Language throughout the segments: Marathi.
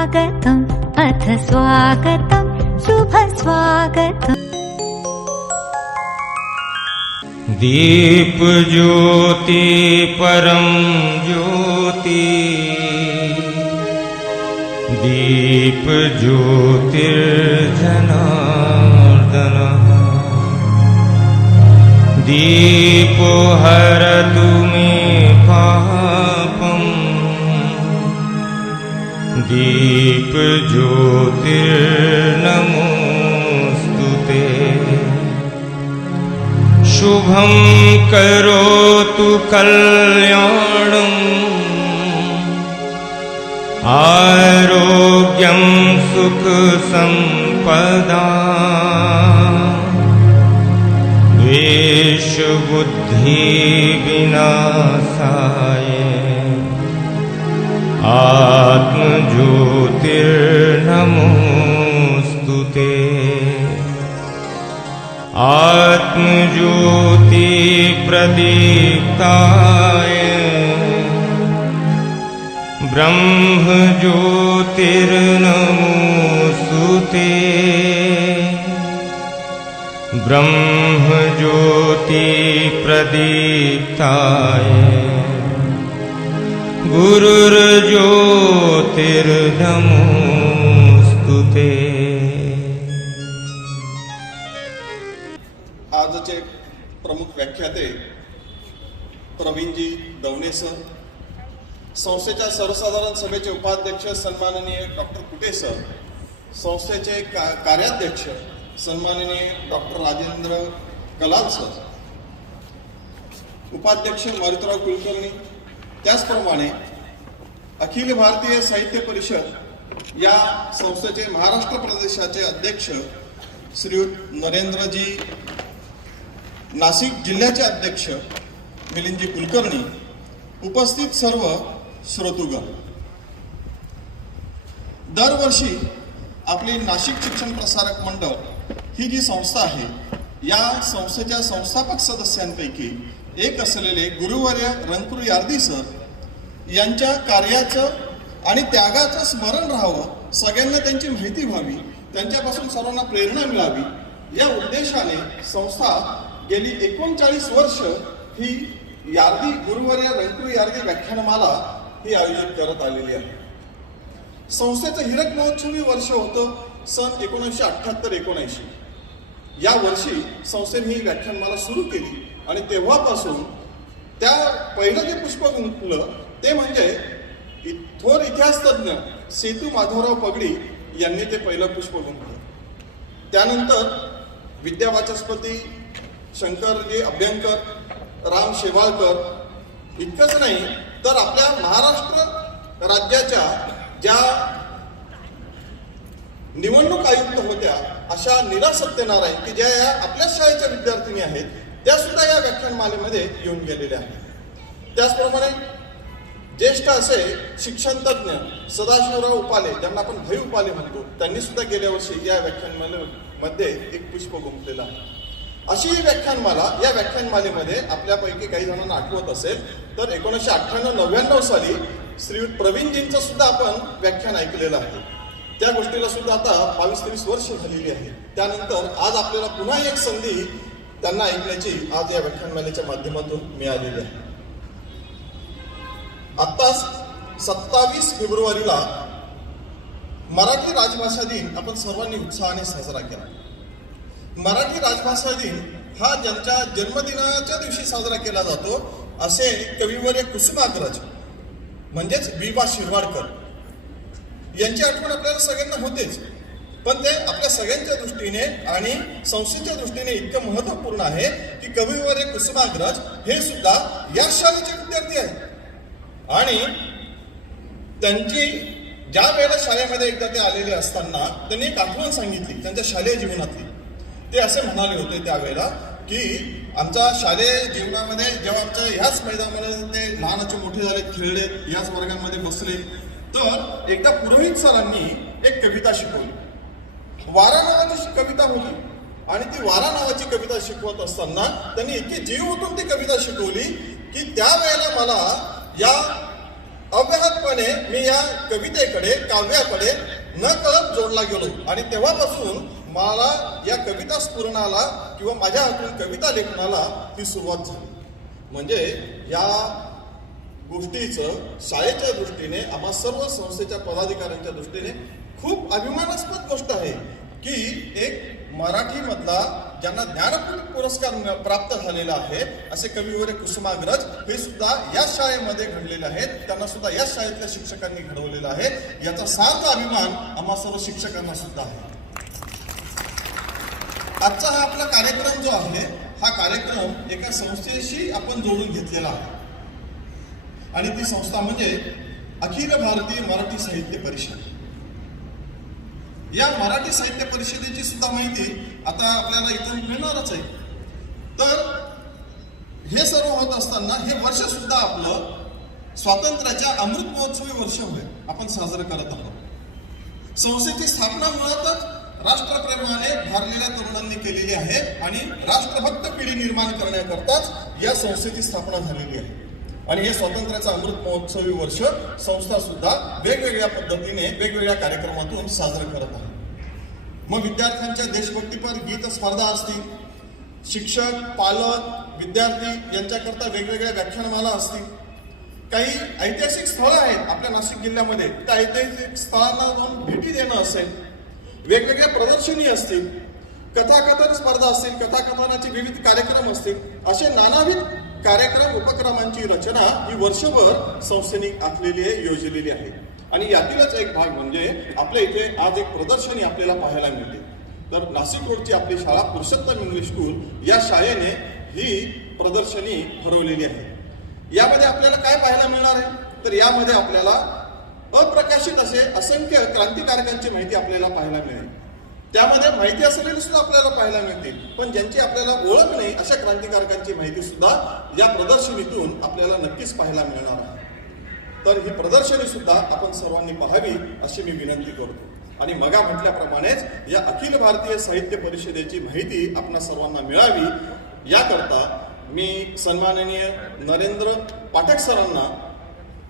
स्वागतम् अथ स्वागतं शुभ स्वागतम्। दीप ज्योति परम ज्योति, दीप ज्योतिर्जनार्दनः, दीपो हरतु मे पापम्, दीप ज्योतिर्नमोस्तुते। शुभं करोतु कल्याणम्, आरोग्यं सुख संपदा, द्वेष बुद्धि विनाशाय, आत्म ज्योतिर्नमोस्तुते। आत्म ज्योति प्रदीप्ताय, ब्रह्म ज्योतिर्नमोस्तुते। ब्रह्म ज्योति प्रदीप्ताय, गुरुर्ज्योतिर्नमोस्तुते। आजचे प्रमुख व्याख्याते प्रवीणजी दवणे सर, संस्थेच्या सर्वसाधारण सभेचे उपाध्यक्ष सन्माननीय डॉक्टर कुटे सर, संस्थेचे कार्याध्यक्ष सन्माननीय डॉक्टर राजेंद्र कलाल सर, उपाध्यक्ष मारुतराव कुलकर्णी, त्याचप्रमाणे अखिल भारतीय साहित्य परिषद या संस्थेचे महाराष्ट्र प्रदेशाचे अध्यक्ष श्रीयुत नरेंद्रजी, नाशिक जिल्ह्याचे अध्यक्ष मिलिंदजी कुलकर्णी, उपस्थित सर्व श्रोतृगण, दरवर्षी आपली नाशिक शिक्षण प्रसारक मंडळ ही जी संस्था आहे, या संस्थेच्या संस्थापक सदस्यांपैकी एक असलेले गुरुवर्य रंगपुर यार्दी सर यांच्या कार्याचं आणि त्यागाचं स्मरण राहावं, सगळ्यांना त्यांची माहिती व्हावी, त्यांच्यापासून सर्वांना प्रेरणा मिळावी, या उद्देशाने संस्था गेली 39 वर्ष ही यार्दी गुरुवर्य रंगपुर यार्दी व्याख्यानमाला ही आयोजित करत आलेली आहे. संस्थेचं हीरक महोत्सवी वर्ष होतं सन 1978-79. या वर्षी संस्थेने ही व्याख्यानमाला सुरू केली आणि तेव्हापासून त्या पहिलं जे पुष्प गुंफलं ते म्हणजे थोर इतिहासतज्ञ सेतू माधवराव पगडी यांनी ते पहिलं पुष्प गुंफलं. त्यानंतर विद्यावाचस्पती शंकरजी अभ्यंकर, राम शेवाळकर, इतकंच नाही तर आपल्या महाराष्ट्र राज्याच्या ज्या निवडणूक आयुक्त होत्या अशा नीरा सत्यनारायण की ज्या या आपल्याच शाळेच्या विद्यार्थिनी आहेत, त्या सुद्धा या व्याख्यानमालेमध्ये येऊन गेलेल्या आहेत. त्याचप्रमाणे ज्येष्ठ असे शिक्षणतज्ञ सदाशिवराव उपाले, ज्यांना आपण भाई उपाले म्हणतो, त्यांनी सुद्धा गेल्या वर्षी या व्याख्यानमालेमध्ये एक पुष्प गुंफलेलं आहे. अशी ही व्याख्यानमाला, या व्याख्यानमालेमध्ये आपल्यापैकी काही जणांना आठवत असेल तर 1998-99 साली श्रीयुत प्रवीणजींचं सुद्धा आपण व्याख्यान ऐकलेलं आहे. त्या गोष्टीला सुद्धा आता 22-23 वर्ष झालेली आहे. त्यानंतर आज आपल्याला पुन्हा एक संधी त्यांना ऐकण्याची आज या व्याख्यानमालेच्या माध्यमातून मिळालेली आहे. आत्ताच 27 फेब्रुवारीला मराठी राजभाषा दिन आपण सर्वांनी उत्साहाने साजरा केला. मराठी राजभाषा दिन हा ज्यांच्या जन्मदिनाच्या दिवशी साजरा केला जातो असे कविवर्य कुसुमाग्रज म्हणजेच वि.वा. शिरवाडकर यांची आठवण आपल्याला सगळ्यांना होतेच, पण ते आपल्या सगळ्यांच्या दृष्टीने आणि संस्थेच्या दृष्टीने इतकं महत्त्वपूर्ण आहे की कविवर्य कुसुमाग्रज हे सुद्धा या शाळेचे विद्यार्थी आहेत. आणि त्यांची ज्या वेळेला शाळेमध्ये एकदा ते आलेले असताना त्यांनी एक आठवण सांगितली त्यांच्या शालेय जीवनातली. ते असे म्हणाले होते त्यावेळेला की आमच्या शालेय जीवनामध्ये जेव्हा आमच्या ह्याच मैदानामध्ये ते लहानाचे मोठे झाले, खेळले, याच वर्गांमध्ये बसले, तर एकदा पुरोहित सरांनी एक कविता शिकवली. वारा नावाची कविता होती आणि ती वारा नावाची कविता शिकवत असताना त्यांनी इतकी जीव ओतून ती कविता शिकवली की त्यावेळेला मला या अव्याहतपणे मी या कवितेकडे, काव्याकडे न कळत जोडला गेलो आणि तेव्हापासून मला या कविता स्फुरणाला किंवा माझ्या हातून कविता लेखनाला ती सुरुवात झाली. म्हणजे या गोष्टीचं शाळेच्या दृष्टीने, आम्हा सर्व संस्थेच्या पदाधिकाऱ्यांच्या दृष्टीने खूप अभिमानास्पद गोष्ट आहे की एक मराठीमधला ज्यांना ज्ञानपीठ पुरस्कार प्राप्त झालेला आहे असे कविवर्य कुसुमाग्रज हे सुद्धा या शाळेमध्ये घडलेले आहेत. त्यांना सुद्धा या शाळेतल्या शिक्षकांनी घडवलेलं आहे. याचा सार्थ अभिमान आम्हा सर्व शिक्षकांना सुद्धा आहे. आजचा हा आपला कार्यक्रम जो आहे, हा कार्यक्रम एका संस्थेशी आपण जोडून घेतलेला आहे आणि ती संस्था म्हणजे अखिल भारतीय मराठी साहित्य परिषद. या मराठी साहित्य परिषदेची सुद्धा माहिती आता आपल्याला इथून मिळणारच आहे. तर हे सर्व होत असताना हे वर्ष सुद्धा आपलं स्वातंत्र्याच्या अमृत महोत्सवी वर्ष होय आपण साजरं करत आहोत. संस्थेची स्थापना मुळातच राष्ट्रप्रेमाने भारलेल्या तरुणांनी केलेली आहे आणि राष्ट्रभक्त पिढी निर्माण करण्याकरताच या संस्थेची स्थापना झालेली आहे. आणि हे स्वातंत्र्याचा अमृत महोत्सवी वर्ष संस्था सुद्धा वेगवेगळ्या पद्धतीने वेगवेगळ्या कार्यक्रमातून साजरं करत आहे. मग विद्यार्थ्यांच्या देशभक्तीपर गीत स्पर्धा असतील, शिक्षक, पालक, विद्यार्थी यांच्याकरता वेगवेगळ्या व्याख्यानमाला असतील, काही ऐतिहासिक स्थळं आहेत आपल्या नाशिक जिल्ह्यामध्ये, त्या ऐतिहासिक स्थळांना जाऊन भेटी देणं असेल, वेगवेगळ्या प्रदर्शनी असतील, कथाकथन स्पर्धा असतील, कथाकथनाचे विविध कार्यक्रम असतील, असे नानाविध कार्यक्रम उपक्रमांची रचना ही वर्षभर संस्थेने आखलेली आहे, योजलेली आहे. आणि यातीलच एक भाग म्हणजे आपल्या इथे आज एक प्रदर्शनी आपल्याला पाहायला मिळते. तर नाशिक रोडची आपली शाळा पुरुषोत्तम इंग्लिश स्कूल या शाळेने ही प्रदर्शनी भरवलेली आहे. यामध्ये आपल्याला काय पाहायला मिळणार आहे तर यामध्ये आपल्याला अप्रकाशित असे असंख्य क्रांतिकारकांची माहिती आपल्याला पाहायला मिळेल. त्यामध्ये माहिती असलेली सुद्धा आपल्याला पाहायला मिळतील, पण ज्यांची आपल्याला ओळख नाही अशा क्रांतिकारकांची माहिती सुद्धा या प्रदर्शनीतून आपल्याला नक्कीच पाहायला मिळणार आहे. तर ही प्रदर्शनी सुद्धा आपण सर्वांनी पाहावी अशी मी विनंती करतो. आणि मगा म्हटल्याप्रमाणेच या अखिल भारतीय साहित्य परिषदेची माहिती आपणा सर्वांना मिळावी याकरता मी सन्माननीय नरेंद्र पाठक सरांना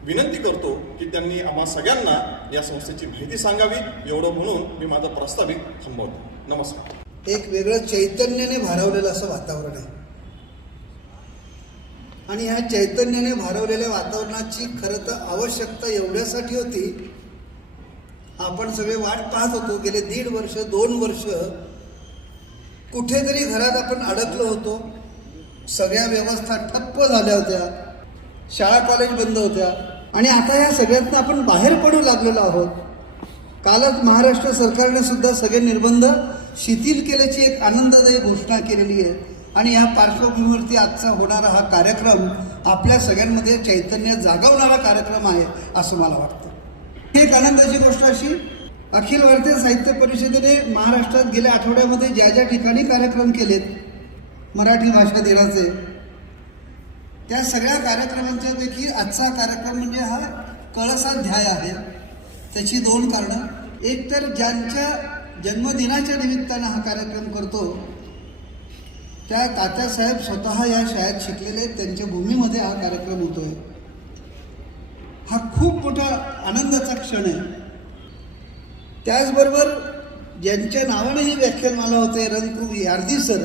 विनंती करतो की त्यांनी आम्हा सगळ्यांना या संस्थेची माहिती सांगावी. एवढं म्हणून मी माझा प्रास्ताविक थांबवतो. नमस्कार. एक वेगळं चैतन्याने भारावलेलं असं वातावरण आहे आणि ह्या चैतन्याने भारावलेल्या वातावरणाची खरं तर आवश्यकता एवढ्यासाठी होती, आपण सगळे वाट पाहत होतो. गेले 1.5 वर्ष 2 वर्ष कुठेतरी घरात आपण अडकलो होतो. सगळ्या व्यवस्था ठप्प झाल्या होत्या, शाळा कॉलेज बंद होत्या आणि आता या सगळ्यातनं आपण बाहेर पडू लागलेलो आहोत. कालच महाराष्ट्र सरकारने सुद्धा सगळे निर्बंध शिथिल केल्याची एक आनंददायी घोषणा केलेली आहे आणि या पार्श्वभूमीवरती आजचा होणारा हा कार्यक्रम आपल्या सगळ्यांमध्ये चैतन्य जागवणारा कार्यक्रम आहे असं मला वाटतं. एक आनंदाची गोष्ट अशी, अखिल भारतीय साहित्य परिषदेने महाराष्ट्रात गेल्या आठवड्यामध्ये ज्या ज्या ठिकाणी कार्यक्रम केलेत मराठी भाषा दिनाचे, त्या सगळ्या कार्यक्रमांच्या पैकी आजचा कार्यक्रम म्हणजे हा कळसाध्याय आहे. त्याची 2 कारणं. एक तर ज्यांच्या जन्मदिनाच्या निमित्तानं हा कार्यक्रम करतो त्या तात्यासाहेब स्वतः या शाळेत शिकलेले, त्यांच्या भूमीमध्ये हा कार्यक्रम होतोय. हा खूप मोठा आनंदाचा क्षण आहे. त्याचबरोबर ज्यांच्या नावाने ही व्याख्यानमाला होते, रंगकू यार्दी सर,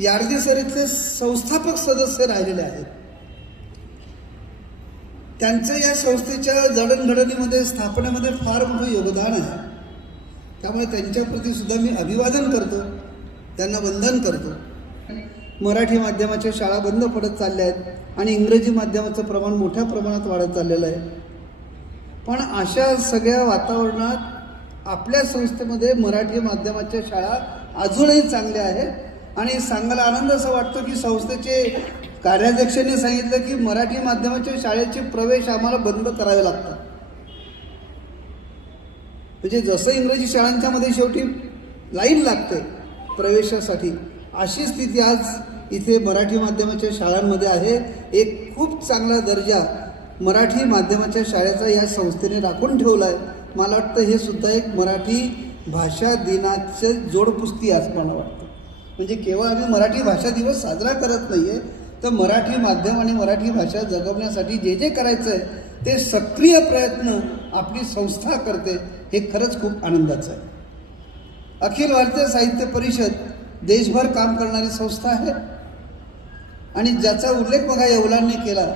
यार्दी सर इथले संस्थापक सदस्य राहिलेले आहेत. त्यांचं या संस्थेच्या जडणघडणीमध्ये, स्थापनेमध्ये फार मोठं योगदान आहे. त्यामुळे त्यांच्याप्रती सुद्धा मी अभिवादन करतो, त्यांना वंदन करतो. मराठी माध्यमाच्या शाळा बंद पडत चालल्या आहेत आणि इंग्रजी माध्यमाचं प्रमाण मोठ्या प्रमाणात वाढत चाललेलं आहे. पण अशा सगळ्या वातावरणात आपल्या संस्थेमध्ये मराठी माध्यमाच्या शाळा अजूनही चांगल्या आहेत आणि सांगायला आनंद असा वाटतो की संस्थेचे कार्याध्यक्षांनी सांगितलं की मराठी माध्यमाच्या शाळेचे प्रवेश आम्हाला बंद करावे लागतात. म्हणजे जसं इंग्रजी शाळांच्या मध्ये शेवटी लाईन लागते प्रवेशासाठी, अशी स्थिती आज इथे मराठी माध्यमाच्या शाळांमध्ये आहे. एक खूप चांगला दर्जा मराठी माध्यमाच्या शाळेचा या संस्थेने राखून ठेवला आहे. मला वाटतं हे सुद्धा एक मराठी भाषा दिनाचं जोडपुस्ती असं मला वाटतं. म्हणजे केवळ आम्ही मराठी भाषा दिवस साजरा करत नाही आहे, तर मराठी माध्यम आणि मराठी भाषा जगवण्यासाठी जे जे करायचं आहे ते सक्रिय प्रयत्न आपली संस्था करते, हे खरंच खूप आनंदाचं आहे. अखिल भारतीय साहित्य परिषद देशभर काम करणारी संस्था आहे आणि ज्याचा उल्लेख बघा येवलांनी केला.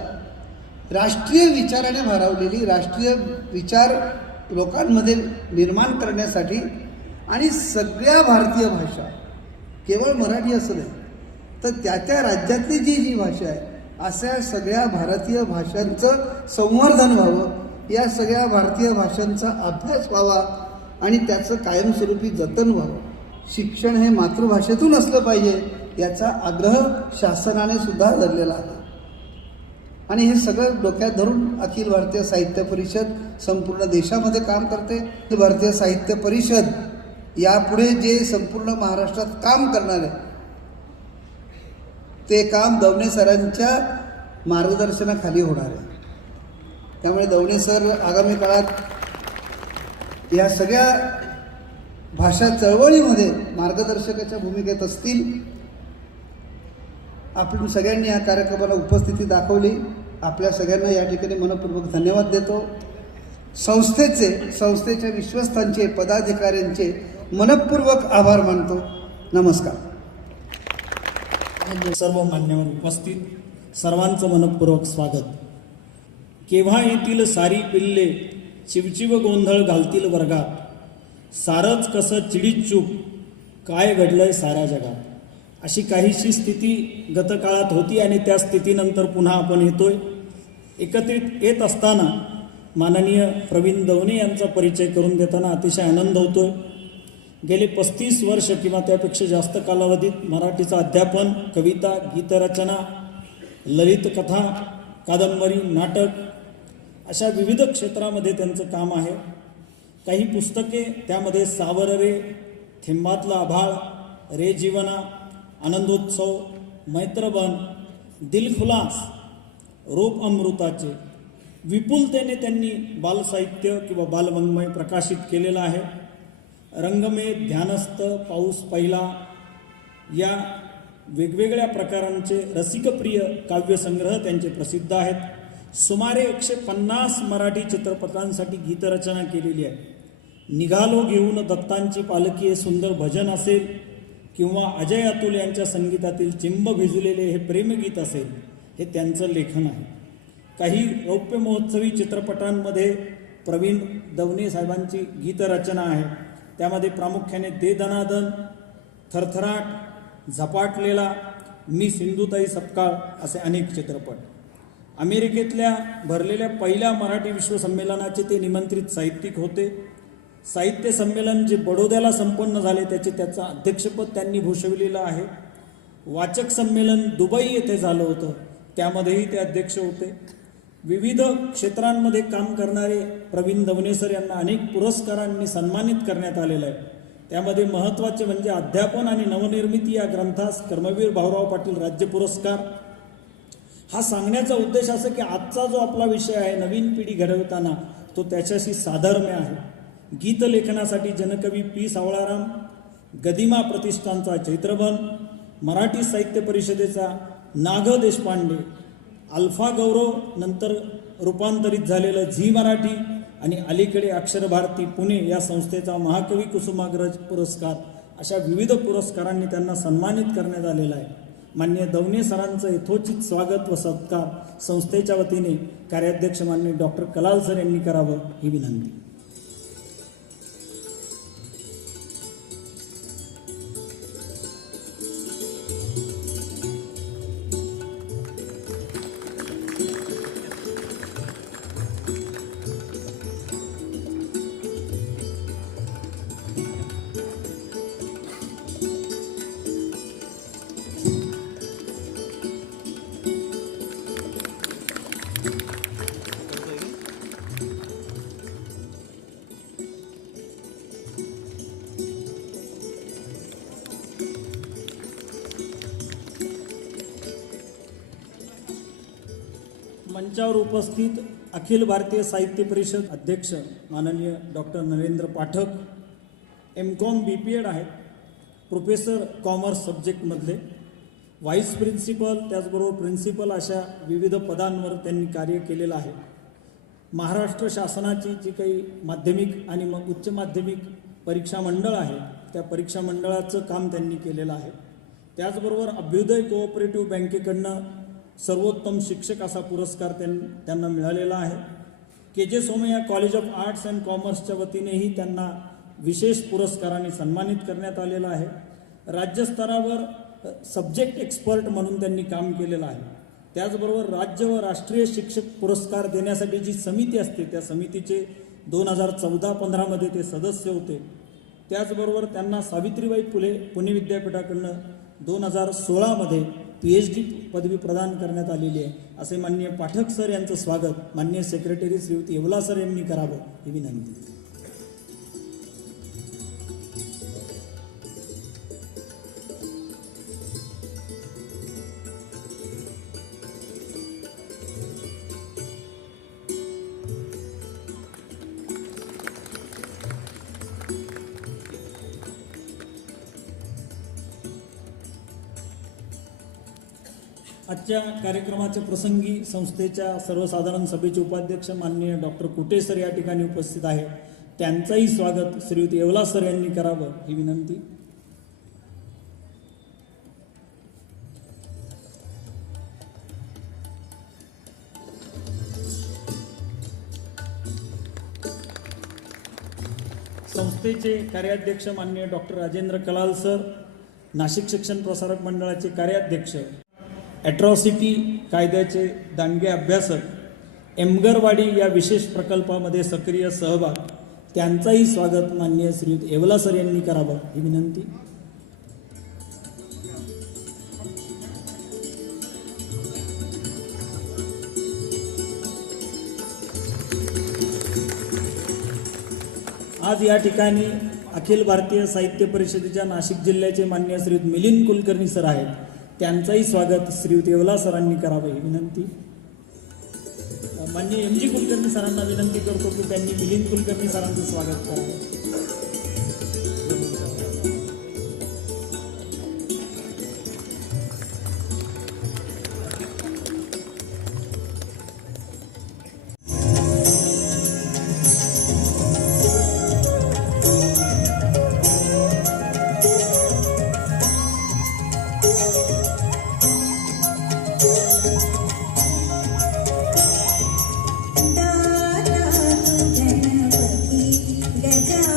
राष्ट्रीय विचाराने भारावलेली, राष्ट्रीय विचार लोकांमध्ये निर्माण करण्यासाठी आणि सगळ्या भारतीय भाषा, केवळ मराठी असं नाही तर त्या त्या राज्यातली जी जी भाषा आहे अशा सगळ्या भारतीय भाषांचं संवर्धन व्हावं, या सगळ्या भारतीय भाषांचा अभ्यास व्हावा आणि त्याचं कायमस्वरूपी जतन व्हावं. शिक्षण हे मातृभाषेतून असलं पाहिजे याचा आग्रह शासनाने सुद्धा धरलेला आहे आणि हे सगळं डोक्यात धरून अखिल भारतीय साहित्य परिषद संपूर्ण देशामध्ये काम करते. अखिल भारतीय साहित्य परिषद यापुढे जे संपूर्ण महाराष्ट्रात काम करणार आहे ते काम दवणे सरांच्या मार्गदर्शनाखाली होणार आहे. त्यामुळे दवणे सर आगामी काळात या सगळ्या भाषा चळवळीमध्ये मार्गदर्शकाच्या भूमिकेत असतील. आपण सगळ्यांनी या कार्यक्रमाला उपस्थिती दाखवली. आपल्या सगळ्यांना या ठिकाणी मनपूर्वक धन्यवाद देतो. संस्थेच्या विश्वस्तांचे, पदाधिकाऱ्यांचे मनपूर्वक आभार मानतो. नमस्कार. सर्व मान्यवर उपस्थित, सर्वांचं मनपूर्वक स्वागत. केव्हा येतील सारी पिल्ले, चिवचिव गोंधळ घालतील वर्गात, सारच कसं चिडीत चूप, काय घडलंय साऱ्या जगात. अशी काहीशी स्थिती गतकाळात होती आणि त्या स्थितीनंतर पुन्हा आपण येतोय. एकत्रित येत असताना माननीय प्रवीण दवणे यांचा परिचय करून देताना अतिशय आनंद होतोय. गेले 35 वर्ष किंवा त्यापेक्षा जास्त कालावधीत मराठीचं अध्यापन, कविता, गीतरचना, ललित कथा, कादंबरी, नाटक अशा विविध क्षेत्रामध्ये त्यांचं काम आहे. काही पुस्तके, त्यामध्ये सावर रे, थेंबातलं आभाळ, रे जीवना, आनंदोत्सव, मैत्रबन, दिलखुलास, रूप अमृताचे विपुलतेने त्यांनी बालसाहित्य किंवा बालवाङ्मय प्रकाशित केलेलं आहे. रंगमेध, ध्यानस्थ, पाऊस पहिला या वेगवेगळ्या प्रकारांचे रसिकप्रिय काव्यसंग्रह त्यांचे प्रसिद्ध आहेत. सुमारे 150 मराठी चित्रपटांसाठी गीतरचना केलेली आहे. निघालो घेऊन दत्तांची पालखी हे सुंदर भजन असेल किंवा अजय अतुल यांच्या संगीतातील चिंब भिजलेले हे प्रेमगीत असेल, हे त्यांचं लेखन आहे. काही रौप्य महोत्सवी चित्रपटांमध्ये प्रवीण दवणे साहेबांची गीतरचना आहे. त्यामध्ये प्रामुख्याने दे दनादन, थरथराट, झपाटलेला, मी सिंधुताई सपकाळ असे अनेक चित्रपट. अमेरिकेतल्या भरलेल्या पहिल्या मराठी विश्वसंमेलनाचे ते निमंत्रित साहित्यिक होते. साहित्य संमेलन जे बडोद्याला संपन्न झाले त्याचं अध्यक्षपद त्यांनी भूषविलेलं आहे. वाचक संमेलन दुबई येथे झालं होतं, त्यामध्येही ते अध्यक्ष होते. विविध क्षेत्रांमध्ये काम करणारे प्रवीण दवणे सर यांना अनेक पुरस्कारांनी सन्मानित करण्यात आलेलं आहे. त्यामध्ये महत्त्वाचे म्हणजे अध्यापन आणि नवनिर्मिती या ग्रंथास कर्मवीर भाऊराव पाटील राज्य पुरस्कार. हा सांगण्याचा उद्देश असं की आजचा जो आपला विषय आहे नवीन पिढी घडवताना, तो त्याच्याशी साधर्म्य आहे. गीतलेखनासाठी जनकवी पी सावळाराम, गदिमा प्रतिष्ठानचा चैत्रबन, मराठी साहित्य परिषदेचा नाग देशपांडे, अल्फा गौरव नंतर रूपांतरित झालेलं झी मराठी आणि अलीकडे अक्षर भारती पुणे या संस्थेचा महाकवी कुसुमाग्रज पुरस्कार, अशा विविध पुरस्कारांनी त्यांना सन्मानित करण्यात आलेला आहे. माननीय दवणे सरांचं यथोचित स्वागत व सत्कार संस्थेच्या वतीने कार्याध्यक्ष माननीय डॉक्टर कलाल सर यांनी करावं ही विनंती. मंचावर उपस्थित अखिल भारतीय साहित्य परिषद अध्यक्ष माननीय doctor Narendra Pathak, M.Com BPed आहेत, प्रोफेसर कॉमर्स सब्जेक्टमधले. व्हाईस प्रिन्सिपल त्याचबरोबर प्रिन्सिपल अशा विविध पदांवर त्यांनी कार्य केलेलं आहे. महाराष्ट्र शासनाची जी काही माध्यमिक आणि मग उच्च माध्यमिक परीक्षा मंडळ आहे त्या परीक्षा मंडळाचं काम त्यांनी केलेलं आहे. त्याचबरोबर अभ्युदय कोऑपरेटिव्ह बँकेकडनं सर्वोत्तम शिक्षक असा पुरस्कार त्यांना मिळालेला आहे. K J. Somaiya college of arts and कॉमर्सच्या वतीनेही त्यांना विशेष पुरस्काराने सन्मानित करण्यात आलेलं आहे. राज्यस्तरावर सब्जेक्ट एक्सपर्ट म्हणून त्यांनी काम केलेलं आहे. त्याचबरोबर राज्य व राष्ट्रीय शिक्षक पुरस्कार देण्यासाठी जी समिती असते त्या समितीचे 2014-15 ते सदस्य होते. त्याचबरोबर त्यांना सावित्रीबाई फुले पुणे विद्यापीठाकडनं 2016 PhD पदवी प्रदान करण्यात आलेली आहे. असे माननीय पाठक सर यांचं स्वागत माननीय सेक्रेटरी श्रीयुत येवला सर यांनी करावं ही विनंती. आजच्या कार्यक्रमाच्या प्रसंगी संस्थेच्या सर्वसाधारण सभेचे उपाध्यक्ष माननीय डॉक्टर कुटे सर या ठिकाणी उपस्थित आहे. त्यांचंही स्वागत श्रीयुत येवला सर यांनी करावं ही विनंती. संस्थेचे कार्याध्यक्ष माननीय डॉक्टर राजेंद्र कलाल सर, नाशिक शिक्षण प्रसारक मंडळाचे कार्याध्यक्ष, ॲट्रॉसिटी कायद्याचे दांडगे अभ्यासक, एमगरवाडी या विशेष प्रकल्पामध्ये सक्रिय सहभाग, त्यांचाही स्वागत माननीय श्रीयुत येवला सर यांनी करावं ही विनंती. आज या ठिकाणी अखिल भारतीय साहित्य परिषदेच्या नाशिक जिल्ह्याचे माननीय श्रीयुत मिलिंद कुलकर्णी सर आहेत. त्यांचंही स्वागत श्रीयुत येवला सरांनी करावं ही विनंती. माननीय MG कुलकर्णी सरांना विनंती करतो की त्यांनी मिलिंद कुलकर्णी सरांचं स्वागत करावं. गणपती गजा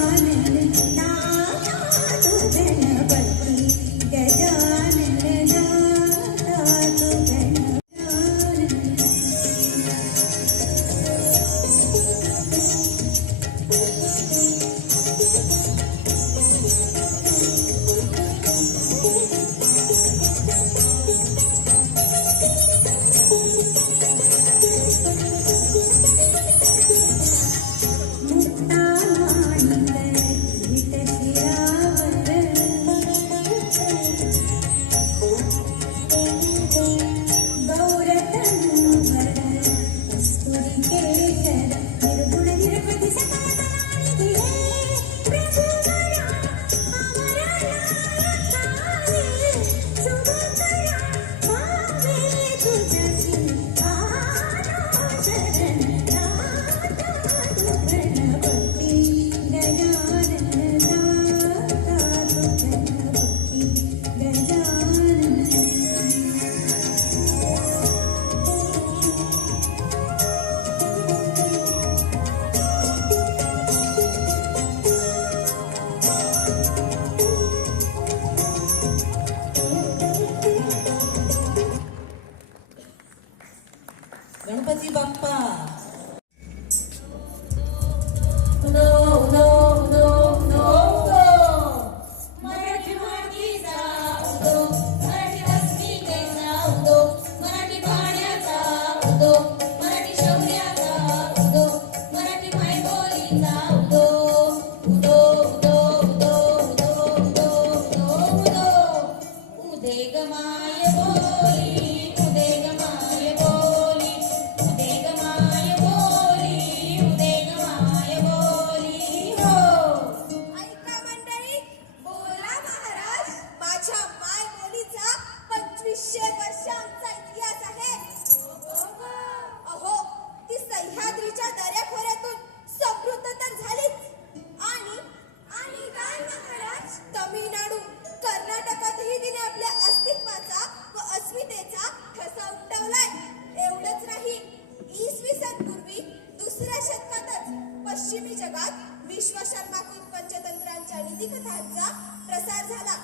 जगात विश्वशर्माकृत पंचतंत्रांच्या नीतिकथांचा प्रसार झाला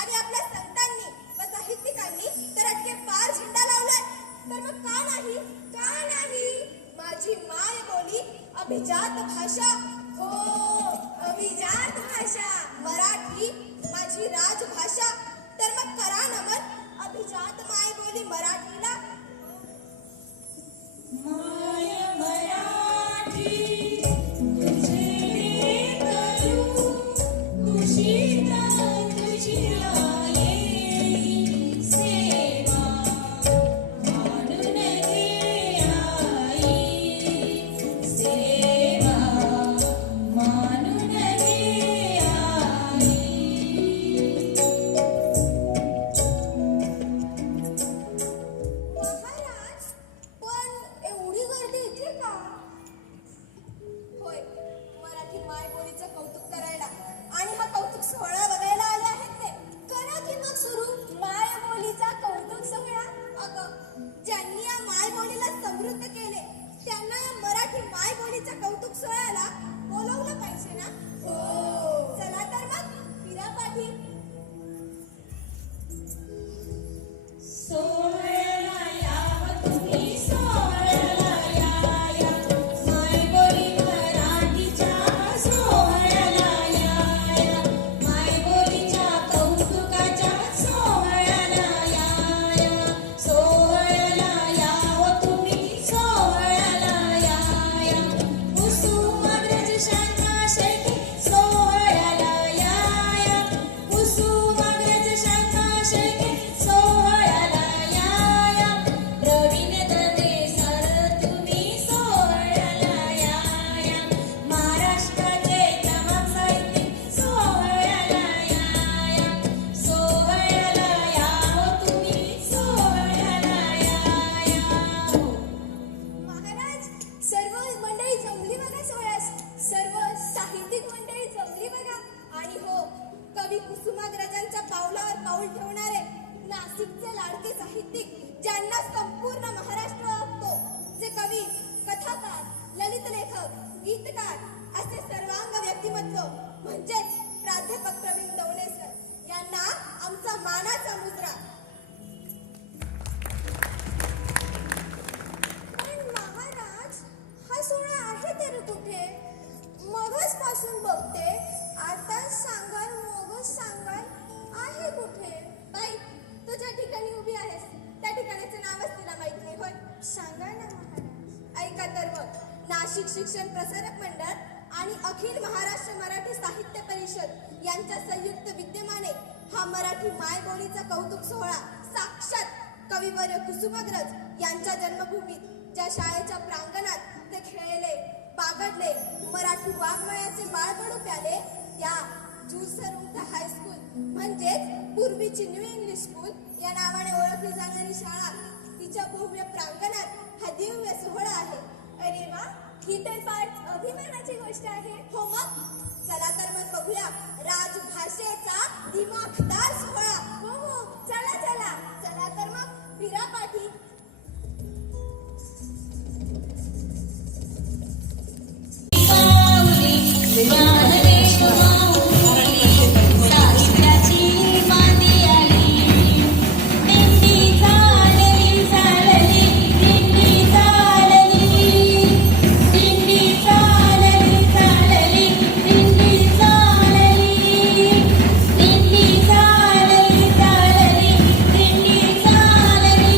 आणि आपल्या संतांनी व साहित्यिकांनी तर अटके पार झेंडा लावलाय. तर मग का नाही, का नाही? माझी माय बोली अभिजात भाषा, हो अभिजात भाषा मराठी माझी राजभाषा. तर मग करा नमन अभिजात माय बोली मराठीला. माय मराठी तुझे करू तुझी तुझी आहे सेवा मानून घे आई सेवा मानून घे आई. महाराज पण एवढी गर्दी इथे का? होय, मराठी मायबोलीचं कौतुक करायला आणि हा कौतुक सोहळा बघायला आले आहेत ते. करा की मग सुरू मायबोलीचा कौतुक सोहळा. अगं, ज्यांनी या मायबोलीला समृद्ध केले त्यांना या मराठी मायबोलीच्या कौतुक सोहळ्याला बोलवलं पाहिजे ना. हो, चला तर मग फिरा पाठी. सोहळ्याला याव तुम्ही सोहळ्याला या मायबोली मराठीच्या सोहळ्याला या मायबोलीच्या कौतुकाच्या सोहळ्याला या सोहळ्याला याव तुम्ही सोहळ्याला या कुसुमाग्रज शाखा शेती सोहळ्याला या कुसुमाग्रज शाखा शेती सोहळ्याला या प्रवीण दते सर तुम्ही सोहळ्याला या महाराष्ट्राचे तमाम साहित्यिक सोहळ्याला या सोहळ्याला याव तुम्ही सोहळ्याला या. महाराज, सर्व मंडळी जमली बघा सोहळ्यास. सर्व साहित्यिक मंडळी जमली बघा. आणि हो, कवी कुसुमाग्रजांच्या पावलावर पाऊल ठेवणारे नाशिकचे लाडके साहित्यिक ज्यांना संपूर्ण महाराष्ट्र ओळखतो, जे कवी, कथाकार, ललित लेखक, गीतकार असे सर्वांग व्यक्तिमत्व म्हणजेच प्राध्यापक प्रवीण दवणे सर यांना आमचा मानाचा मुद्रा. पण महाराज, हा सोहळा आहे तरी कुठे? मगच पासून बघते, आता सांगाल मगच सांगाल, आहे कुठे? बाई, तू ज्या ठिकाणी उभी आहेस त्या ठिकाणाचं नावच तुला माहित नाही होय? सांगा ना महाराज. ऐका तर मग, नाशिक शिक्षण प्रसारक मंडळ आणि अखिल महाराष्ट्र मराठी साहित्य परिषद यांच्या संयुक्त विद्यमाने हा मराठी मायबोलीचा कौतुक सोहळा साक्षात कविवर्य कुसुमाग्रज यांच्या जन्मभूमीत ज्या शाळेच्या प्रांगणात ते खेळले, बागडले, मराठी वाङ्मयाचे बाळकडू प्याले, त्या जुसर उमठा हायस्कूल म्हणजेच पूर्वीची न्यू इंग्लिश स्कूल या नावाने ओळखली जाणारी शाळा, तिच्या भव्य प्रांगणात हा दिव्य सोहळा आहे. अरे वा, ही तर फार अभिमानाची गोष्ट आहे. हो मग, चला तर मग बघूया राजभाषेचा दिमाखदार सोहळा. हो हो, चला चला चला तर मग फिरा पाठी. साहित्याची मांदी आली दिंडी चालली चालली दिंडी चालली दिंडी चालली चालली दिंडी चालली दिंडी चालली चालली दिंडी चालली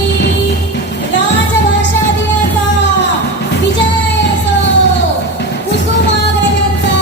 राजभाषा दिनाचा विजय असो कुसुमाग्रजांचा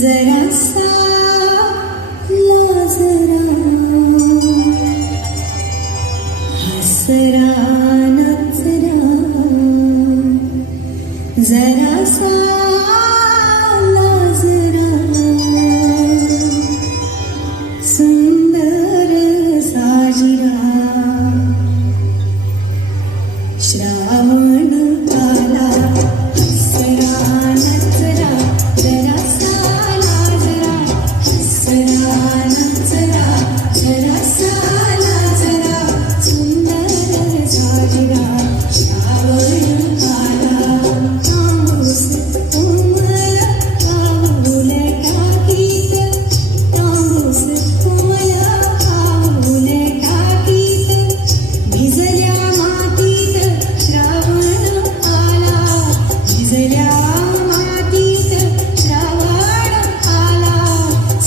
जरासा लाजरा हसरा नचरा जरासा लाजरा सुंदर साजिरा श्रावण आला हसरा नचरा जरासा लाजरा हसरा नचरा जरासा लाजरा सुंदर साजिरा श्रावण आला तांबूस कोमल पाऊल टाकीत तांबूस कोमल पाऊल टाकीत भिजल्या मातीत श्रावण आला भिजल्या मातीत श्रावण आला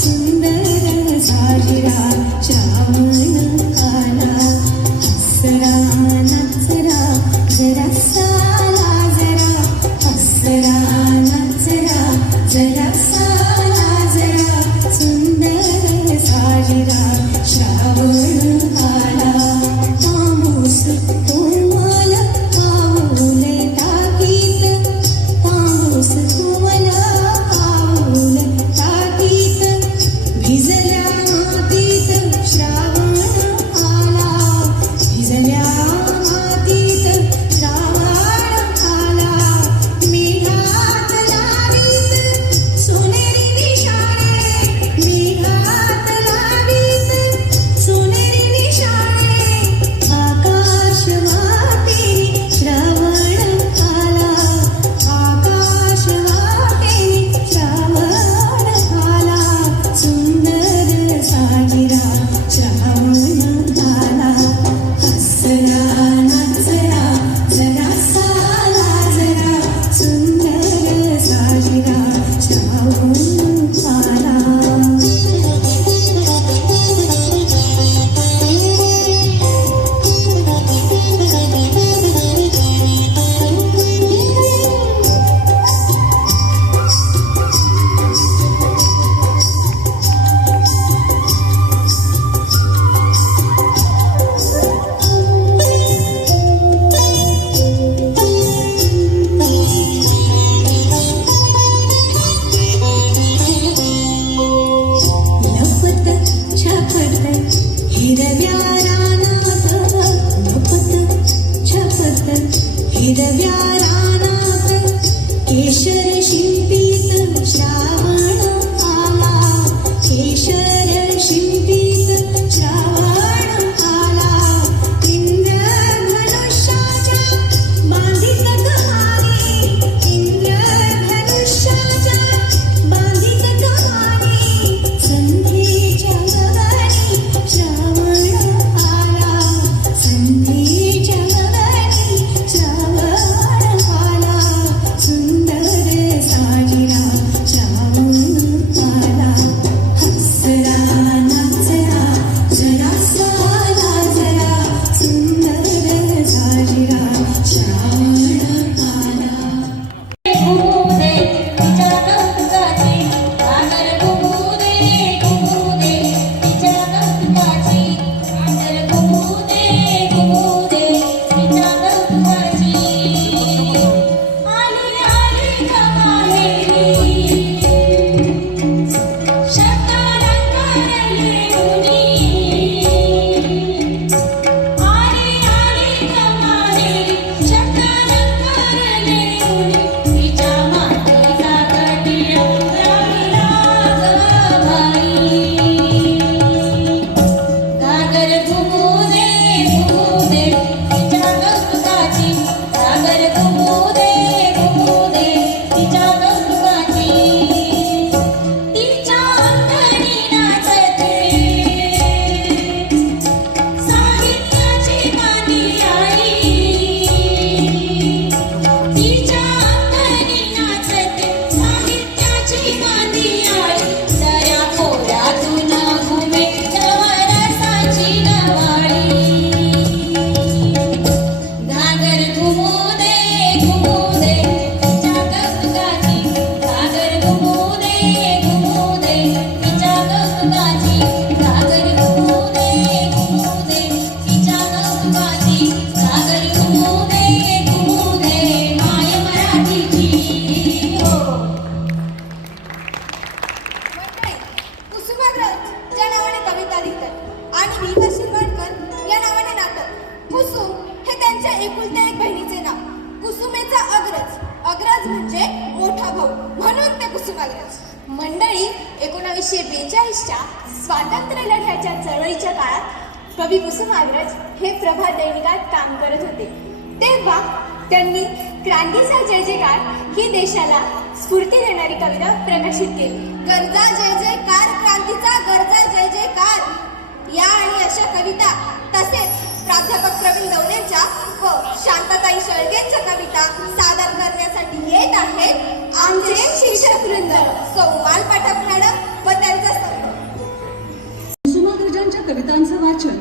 सुंदर साजिरा श्रावण आला हसरा नचरा जरासा लाजरा हसरा नचरा जरासा लाजरा सुंदर साजिरा श्रावण आला तांबूस कोमल पाऊल टाकीत तांबूस कोमल पाऊल टाकीत भिजल्या मातीत श्रावण आला भिजल्या मातीत श्रावण आला मेघात लावीत सोनेरी निशाणे मेघात लावीत सोनेरी निशाणे आकाश वाटेनी श्रावण आला आकाश वाटेनी श्रावण आला सुंदर साजिरा श्रावण आला हसरा नचरा जरासा लाजरा सुंदर साजिरा श्रावण आला लपत छपत हिरव्या रानात लपत छपत हिरव्या रानात केशर शिंपीत श्रावण आला केशर शिंपीत श्रावण आला इंद्रधनुष्याच्या बांधित गहारी हो म्हणून ते कुसुमाग्रज. मंडळी, 1942च्या स्वातंत्र्य लढ्याच्या चळवळीच्या काळात कवी कुसुमाग्रज हे प्रभात दैनिकात काम करत होते. तेव्हा त्यांनी क्रांतीचा जय जयकार ही देशाला स्फूर्ती देणारी कविता प्रकाशित केली. गरजा जय जयकार, क्रांतीचा गरजा जय जयकार या आणि अशा कविता, तसेच प्राध्यापक प्रवीण दवणेंच्या व शांताताई शेळकेंच्या कविता सादर करण्यासाठी येत आहेत आमचे शिक्षक वृंद, सौ माल पाठक मॅडम व त्यांचा संघ. कुसुमाग्रजांच्या कवितांचं वाचन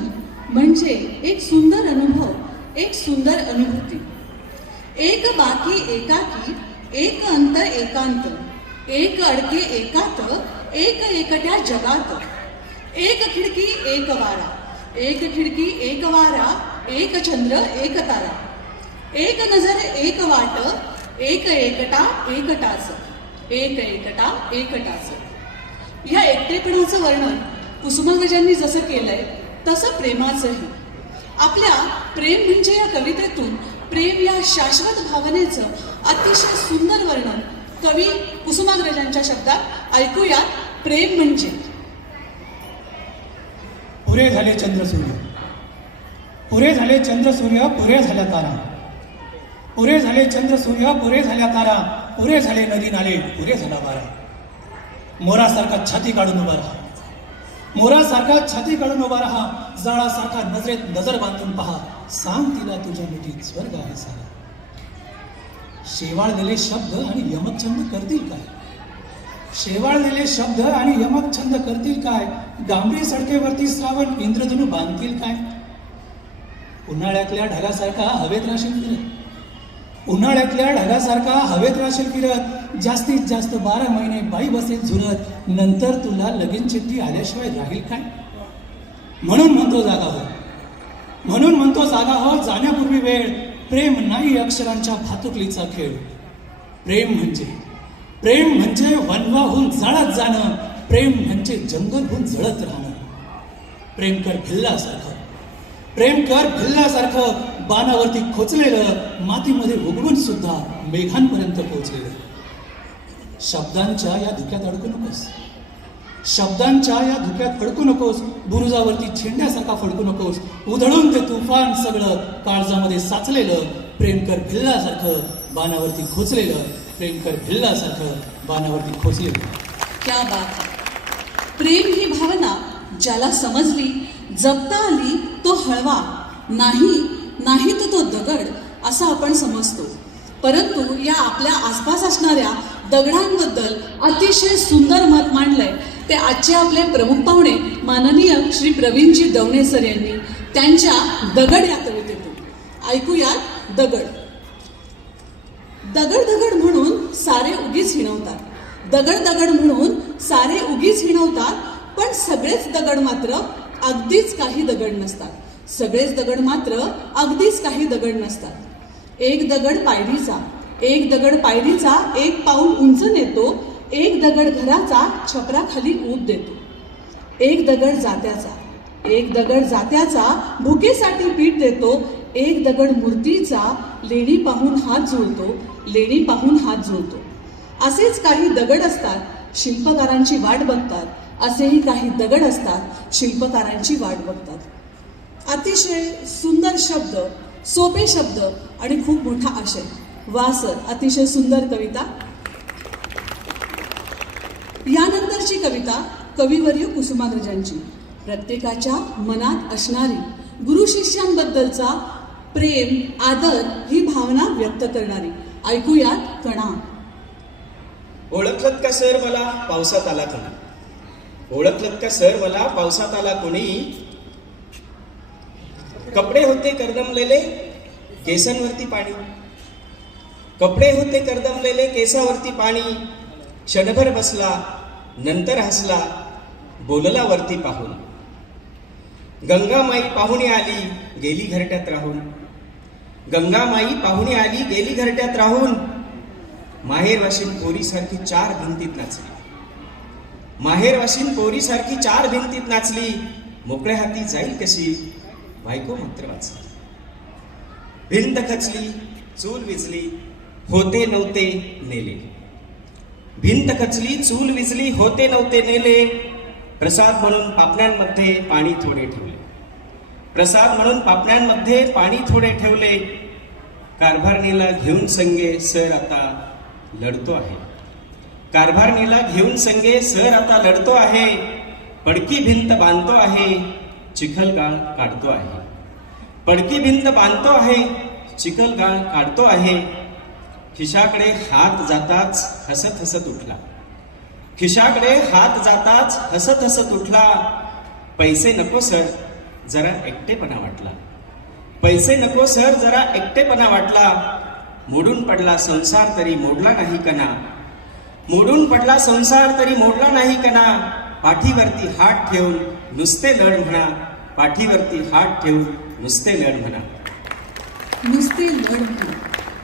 म्हणजे एक सुंदर अनुभव, एक सुंदर अनुभूती. एक बाकी एकाकी, एक अंत एकांत, एक अडके एकात, एक एकट्या जगात. एक खिडकी एक वारा, एक खिडकी एक वारा, एक चंद्र एक तारा. एक नजर एक वाट, एक एकटा एकटाच, एक एकटा एकटाच. ह्या एकटेपणाचं वर्णन कुसुमाग्रजांनी जसं केलंय तसं प्रेमाचंही. आपल्या प्रेम म्हणजे या कवितेतून प्रेम या शाश्वत भावनेचं अतिशय सुंदर वर्णन कवी कुसुमाग्रजांच्या शब्दात ऐकूया. प्रेम म्हणजे. पुरे झाले चंद्र सूर्य, पुरे झाले चंद्र सूर्य, पुरे झाल्या तारा. पुरे झाले चंद्र सूर्य, पुरे झाल्या तारा. पुरे झाले नदी नाले, पुरे झाला वारा. मोरासारखा छाती काढून उभा राहा, मोरासारखा छाती काढून उभा राहा. जाळासारखा नजरेत नजर बांधून पहा. सांग तिला तुझ्या मिठीत स्वर्ग आहे सारा. शेवाळलेले शब्द आणि यमक छंद करतील काय, शेवाळलेले शब्द आणि यमक छंद करतील काय. डांबरी सडकेवरती श्रावण इंद्रधनु बांधतील काय. उन्हाळ्यातल्या ढगासारखा हवेत राशील फिरत, उन्हाळ्यातल्या ढगासारखा हवेत राशील फिरत. जास्तीत जास्त 12 महिने बाई बसेल झुरत. नंतर तुला लगीन चिठ्ठी आल्याशिवाय राहील काय. म्हणून म्हणतो जागा हो, म्हणून म्हणतो जागा हो. जाण्यापूर्वी वेळ. प्रेम नाही अक्षरांच्या भातुकलीचा खेळ. प्रेम म्हणजे वनवाहून जाळत जाणं. प्रेम म्हणजे जंगलहून जळत राहणं. प्रेम कर भिल्लासारखं, प्रेम कर भिल्लासारखं. बाणावरती खोचलेलं, मातीमध्ये उगवून सुद्धा मेघांपर्यंत पोहोचलेलं. शब्दांच्या या धुक्यात अडकू नकोस, शब्दांच्या या धुक्यात अडकू नकोस. बुरुजावरती छेंड्यासारखा फडकू नकोस. उधळून ते तुफान सगळं काळजामध्ये साचलेलं. प्रेम कर भिल्लासारखं, बाणावरती खोचलेलं. प्रेम कर भिल्लासारखं, बाणावरती खोचलेलं. क्या बात है. प्रेम ही भावना ज्याला समजली, जपता आली, तो हळवा नाही तर तो दगड असं आपण समजतो. परंतु या आपल्या आसपास असणाऱ्या दगडांबद्दल अतिशय सुंदर मत मांडलंय ते आजचे आपले प्रमुख पाहुणे माननीय श्री प्रवीणजी दवणे सर यांनी त्यांच्या दगड या कवितेतून. ऐकूयात दगड. दगड दगड म्हणून सारे उगीच हिणवतात, दगड दगड म्हणून सारे उगीच हिणवतात. पण सगळेच दगड मात्र अगदीच काही दगड नसतात, सगळेच दगड मात्र अगदीच काही दगड नसतात. एक दगड पायरीचा, एक दगड पायरीचा 1 पाऊल उंच नेतो. एक दगड घराचा छपराखाली ऊब देतो. एक दगड जात्याचा, एक दगड जात्याचा भुकेसाठी पीठ देतो. एक दगड मूर्तीचा लेणी पाहून हात जुळतो, लेणी पाहून हात जुळतो. असेच काही दगड असतात, शिल्पकारांची वाट बघतात. असेही काही दगड असतात, शिल्पकारांची वाट बघतात. अतिशय सुंदर शब्द, सोपे शब्द आणि खूप मोठा आशय. वा सर, अतिशय सुंदर कविता. यानंतरची कविता कविवर्य कुसुमाग्रजांची. प्रत्येकाच्या मनात असणारी गुरु शिष्यांबद्दलचा प्रेम, आदर ही भावना व्यक्त करणारी. ऐकूयात कणा. ओळखलत का सर मला पावसात आला कोणी, ओळखलत का सर मला पावसात आला कोणी. कपडे होते करदमलेले केसांवरती पाणी, कपडे होते करदमलेले केसावरती पाणी. क्षणभर बसला नंतर हसला बोलला वरती पाहून. गंगामाई पाहुणे आली गेली घरट्यात राहून, गंगामाई पाहुणे आली गेली घरट्यात राहून. माहेर वाशिन पोरीसारखी 4 भिंतीत नाचली, माहेर वाशिन पोरीसारखी 4 भिंतीत नाचली. मोकळ्या हाती जाईल कशी बायको मात्र वाचली. भिंत खचली चूल विजली होते नव्हते नेले, भिंत खचली, चूल विजली, होते नव्हते नेले. प्रसाद म्हणून पापण्यांमध्ये पाणी थोडे ठेवले. प्रसाद म्हणून पापण्यांमध्ये पाणी थोडे ठेवले. कारभारणीला घेऊन संगे सर आता लढतो आहे. कारभारणीला घेऊन संगे सर आता लढतो आहे. पडकी भिंत बांधतो आहे, चिखलगाळ काढतो आहे. पडकी भिंत बांधतो आहे, चिखलगाळ काढतो आहे. खिशाकडे हात जाताच हसत हसत उठला. खिशाकडे हात जाताच हसत हसत उठला. पैसे नको सर, जरा एकटेपणा वाटला. पैसे नको सर, जरा एकटेपणा वाटला. मोडून पडला संसार तरी मोडला नाही कणा. मोडून पडला संसार तरी मोडला नाही कणा. पाठीवरती हात ठेवून नुसते लढ म्हणा. पाठीवरती हात ठेवून नुसते लढ म्हणा. नुसते लढ म्हणा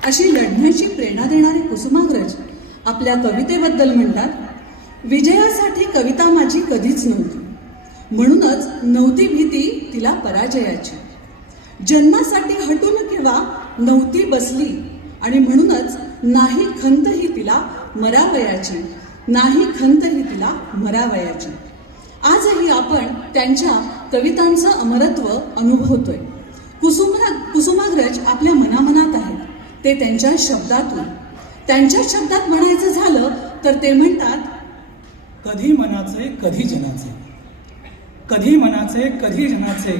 अशी लढण्याची प्रेरणा देणारे कुसुमाग्रज आपल्या कवितेबद्दल म्हणतात, विजयासाठी कविता माझी कधीच नव्हती, म्हणूनच नव्हती भीती तिला पराजयाची. जन्मासाठी हटून केव्हा नव्हती बसली, आणि म्हणूनच नाही खंत ही तिला मरावयाची. नाही खंत ही तिला मरावयाची. आजही आपण त्यांच्या कवितांचं अमरत्व अनुभवतोय. कुसुमाग्रज आपल्या मनामनात आहेत. ते त्यांच्या शब्दातून, त्यांच्या शब्दात म्हणायचं झालं तर ते म्हणतात, कधी मनाचे कधी जनाचे, कधी मनाचे कधी जनाचे,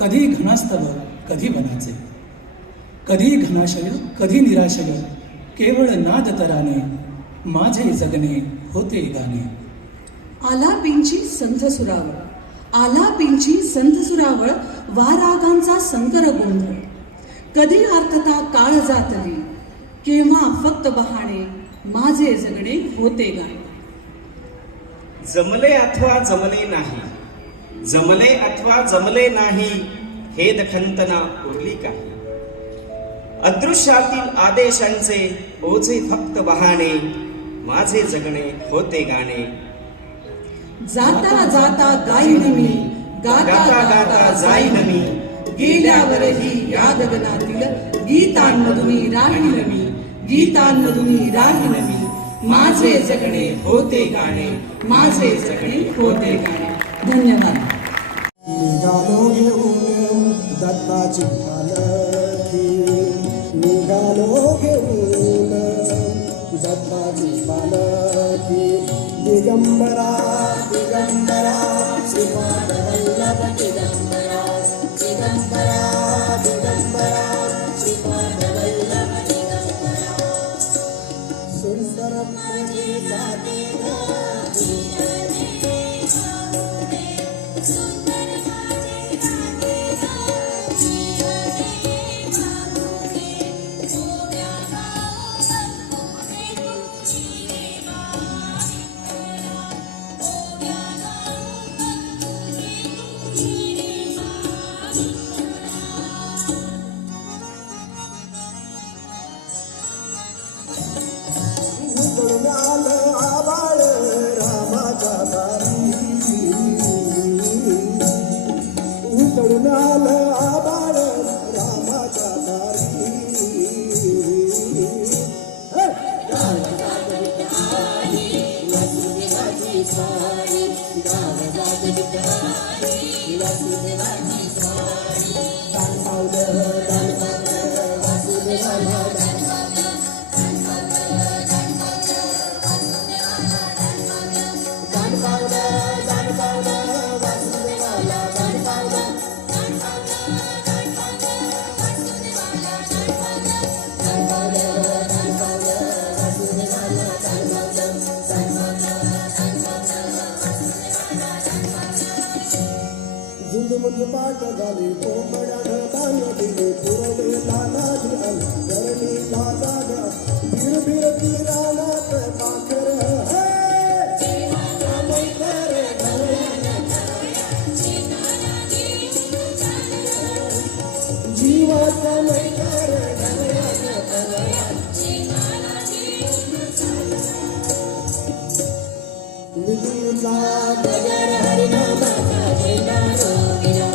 कधी घनास्तव कधी वनाचे, कधी घनाशय कधी निराशय, केवळ नाद तराने माझे जगणे होते गाणे. आलापींची संथ सुरावळ, आलापींची संथ सुरावळ, वारागांचा संकर गोंधळ. कधी अर्थता काळ जातली, केव्हा फक्त बहाणे माझे जगणे होते गाणे. जमले अथवा जमले नाही, जमले अथवा जमले नाही, हे दखंतना उरली काही. अदृश्यातील आदेशांचे ओझे फक्त बहाणे माझे जगणे होते गाणे. जाता जाता गाईन मी, गाता गाता जाईन मी, गेल्यावरही या गगनातील गीतांमधुनी राहील मी, गीतांमधुनी राहील मी, माझे जगणे होते गाणे, माझे जगणे होते गाणे. धन्यवाद. निघालो घेऊन दत्ताची पालखी, निघालो घेऊन दत्ताची पालखी. दिगंबरा दिगंबरा श्रीपाद वल्लभ दिगंबरा, दिगंबरा दिगंबरा श्रीपाद वल्लभ दिगंबरा. सुंदर माझी जाती आबाळ रामाच्या दारी, उतरून आलं आबाळ रामाच्या दारी. वासुदेवाची स्वारी, गावात विठाई, वासुदेवाची स्वारी. दान पावलं दान पावलं वासुदेवाला, झुंजमुंज पाठ झाली कोंबड्यानं बांग दिले, पुरवले लालाजी आली धरणी लाजागा, बिरबिर किराणात पाखर. जीवाचा मैकार विधूचा बगर हरिनामाचा झेंडा रोविला,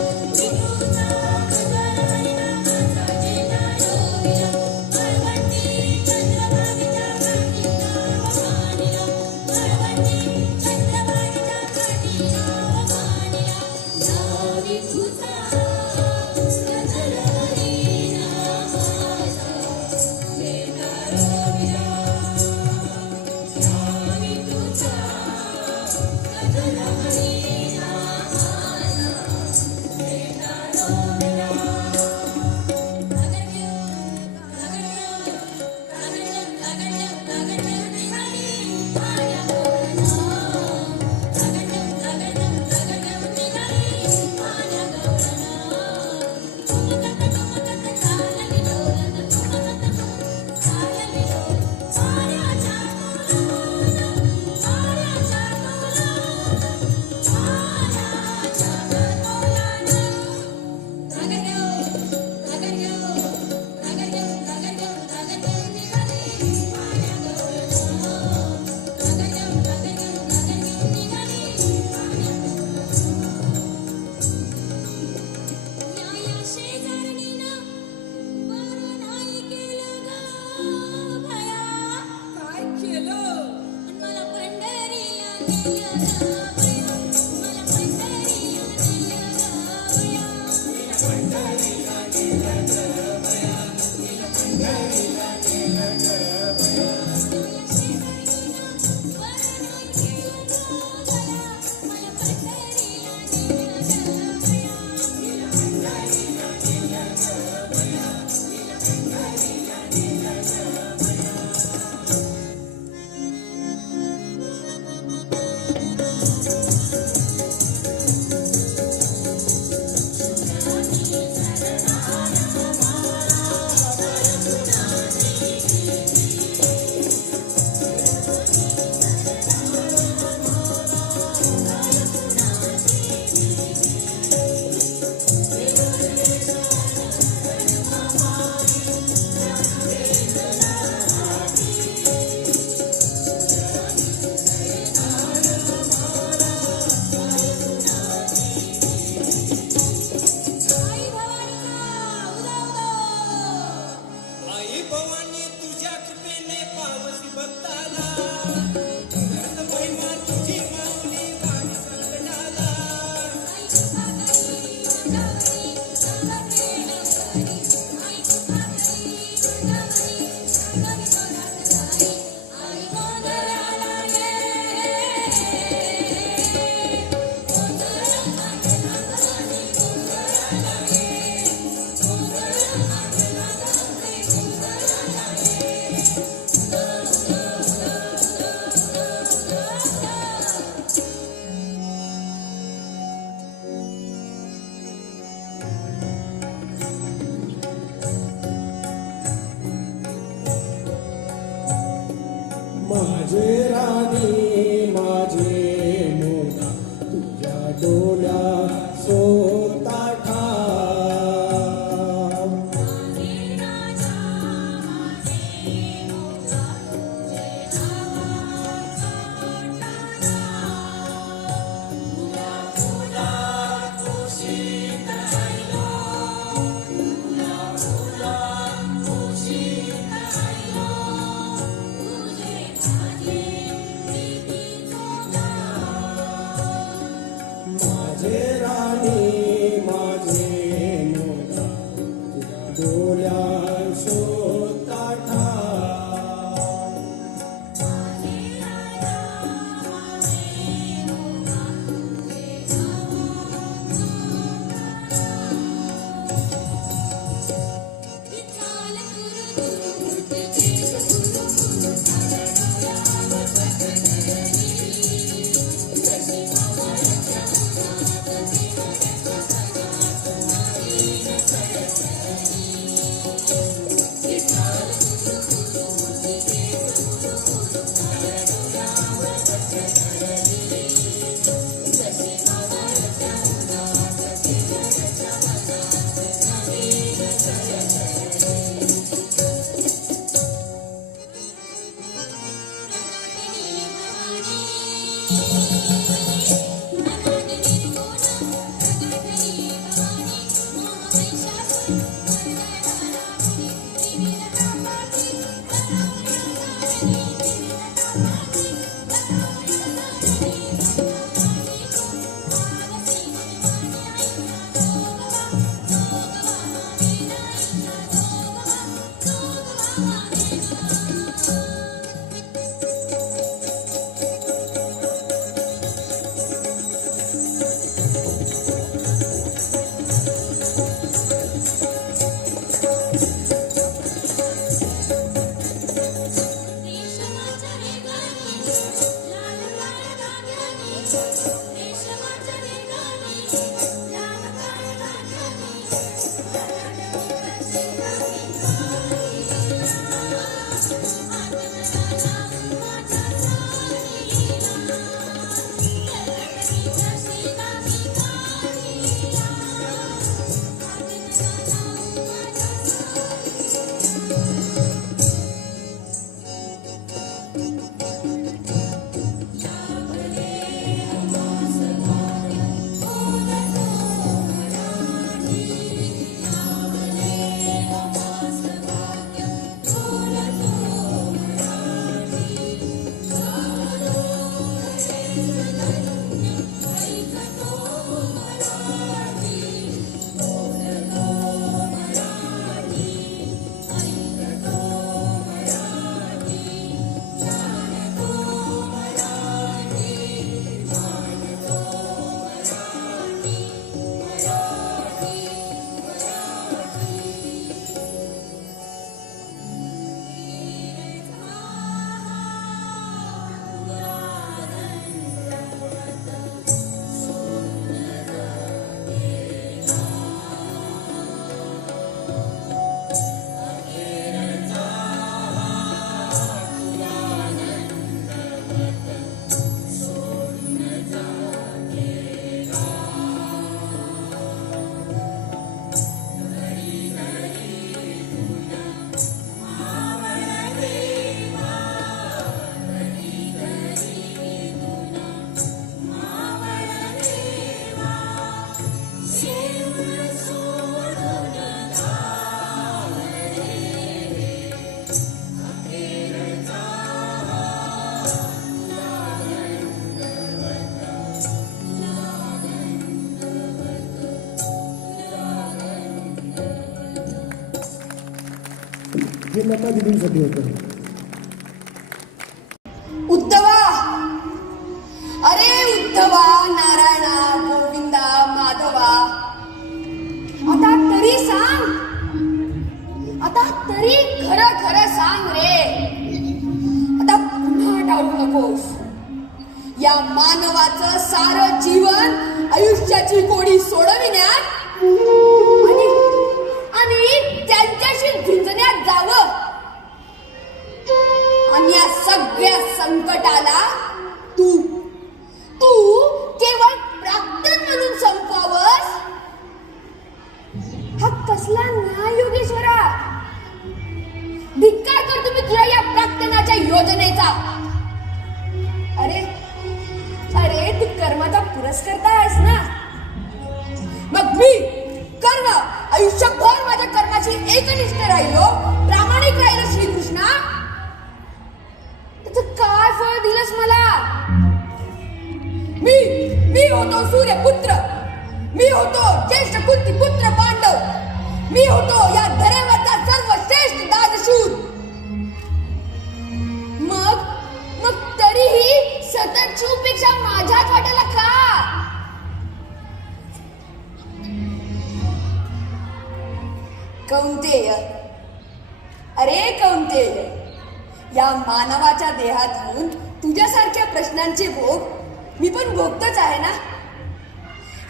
हे लता दिदींसाठी होतं. उद्धवा, अरे उद्धवा, नारायणा, गोविंदा, माधवा, आता तरी सांग, आता तरी खरं खरं सांग रे. आता पुन्हा टाळू नकोस. या मानवाचं सारं जीवन आयुष्याची कोडी सोडविण्यात आणि त्यांच्याशी झुंजण्यात जावं. आणि या सगळ्या संकटाला तू तू केवळ प्राक्तन म्हणून संपवावस. हा कसला न्याय योगेश्वरा. धिक्कार करतो मी तुझ्या या प्राक्तनाच्या योजनेचा. अरे अरे तू कर्माचा पुरस्कर्ता आहेस ना. मग मी कर्म आयुष्यभर माझ्या कर्माची एकनिष्ठ राहिलो, प्रामाणिक राहिलो श्रीकृष्णा. त्याचं काय फळ दिलंस मला. मी होतो सूर्यपुत्र, मी होतो ज्येष्ठ कुंतीपुत्र पांडव, मी होतो या धर्माचा सर्वश्रेष्ठ दानशूर. मग तरीही सतत पेक्षा माझ्याच वाट्याला का. कौंतेय, अरे कौंतेय, या मानवाच्या देहात येऊन तुझ्यासारख्या प्रश्नांचे भोग मी पण भोगतच आहे ना.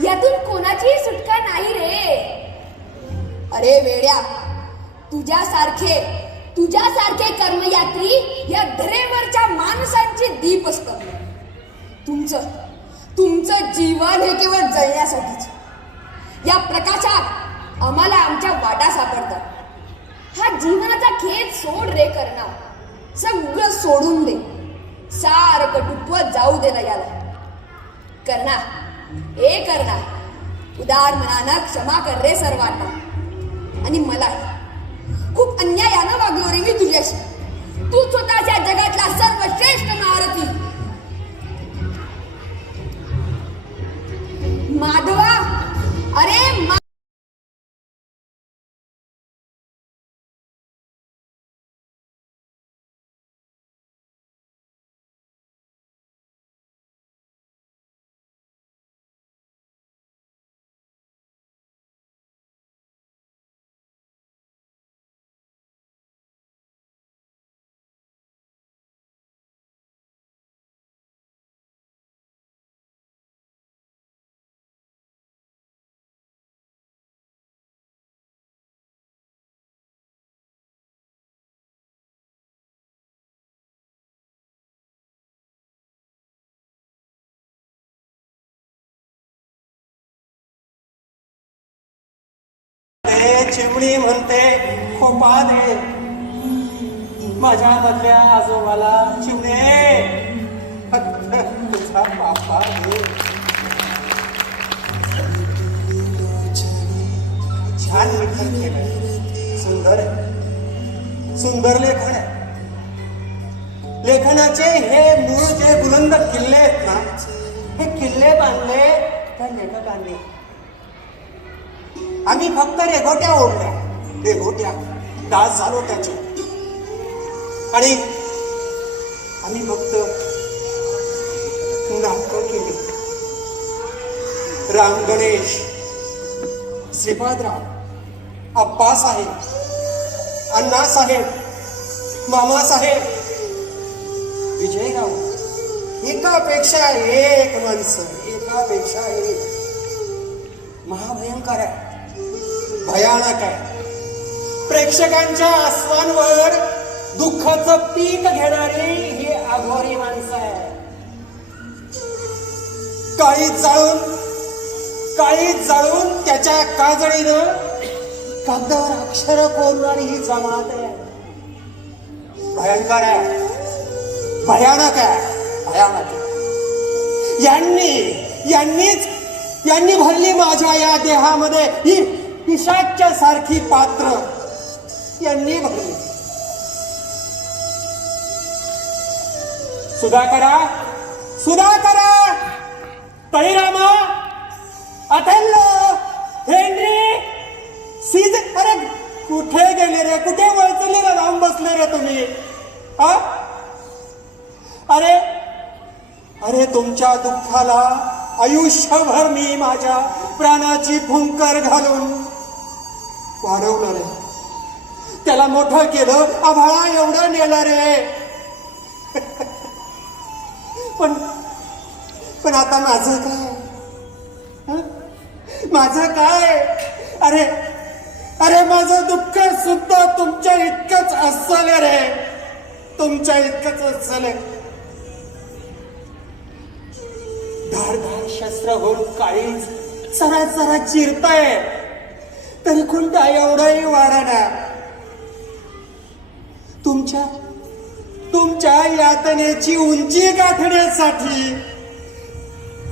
यातून कोणाचीही सुटका नाही रे. अरे वेड्या, तुझ्यासारखे कर्मयात्री या धरेवरच्या माणसांची दीप असत. तुमचं जीवन हे केवळ जळण्यासाठीच. या प्रकाशात आम्हाला आमच्या वाटा सापडतात. हा जीवनाचा खेळ सोड रे करणा. सगळं सोडून दे. सार कटुत्व जाऊ दे ना याला. करना उदार मनानं क्षमा कर रे सर्वांना. आणि मला खूप अन्यायानं वागलो रे मी तुझ्याशी. तू स्वतःच्या जगातला सर्वश्रेष्ठ महारथी. माधवा, अरे चिमणी म्हणते खोपा दे. माझ्या मधल्या आजोबाला चिमणे तुझा पापा दे. छान लेखन केलंय. सुंदर लेखन आहे. लेखनाचे हे मूळ जे बुलंद किल्ले आहेत ना, हे किल्ले बांधले त्या लेखकांनी. आम्ही फक्त रेघोट्या ओढल्या, दास झालो त्याचे. आणि आम्ही फक्त नाटकं केली. राम गणेश, श्रीपादराव, आप्पासाहेब, अण्णासाहेब, मामासाहेब, विजयराव, एकापेक्षा एक माणसं, एकापेक्षा एक. महाभयंकर आहे, भयानक आहे. प्रेक्षकांच्या आसवांवर दुःखाचं पीक घेणारी ही आघोरी माणसं आहे. काळीच जाळून त्याच्या काजळीनं कागदावर अक्षर कोरणारी ही जमात आहे. भयंकर आहे, भयानक आहे, भयानक आहे. यांनी भरली माझ्या या देहामध्ये ही पिशाच्या सारखी पात्र. यांनी भरली. सुधाकरा, परिरामा, अथेल्लो, हेनरी, सीझर, अरे कुठे गेले रे? कुठे वळचले रे? राहून बसले रे तुम्ही? हा? अरे अरे तुमच्या दुःखाला आयुष्यभर मी माझ्या प्राणाची फुंकर घालून वाढवलं रे. त्याला मोठं केलं, आभाळा एवढं नेलं रे. पण आता माझं काय? हं? माझं काय? अरे अरे माझं दुःख सुद्धा तुमच्या इतकंच असेल रे. तुमच्या इतकंच असेल. धारधार शस्त्र होऊन काळीज जरा जरा चिरताय, तरी कोणता एवढंही वाढाना. तुमच्या यातनेची उंची गाठण्यासाठी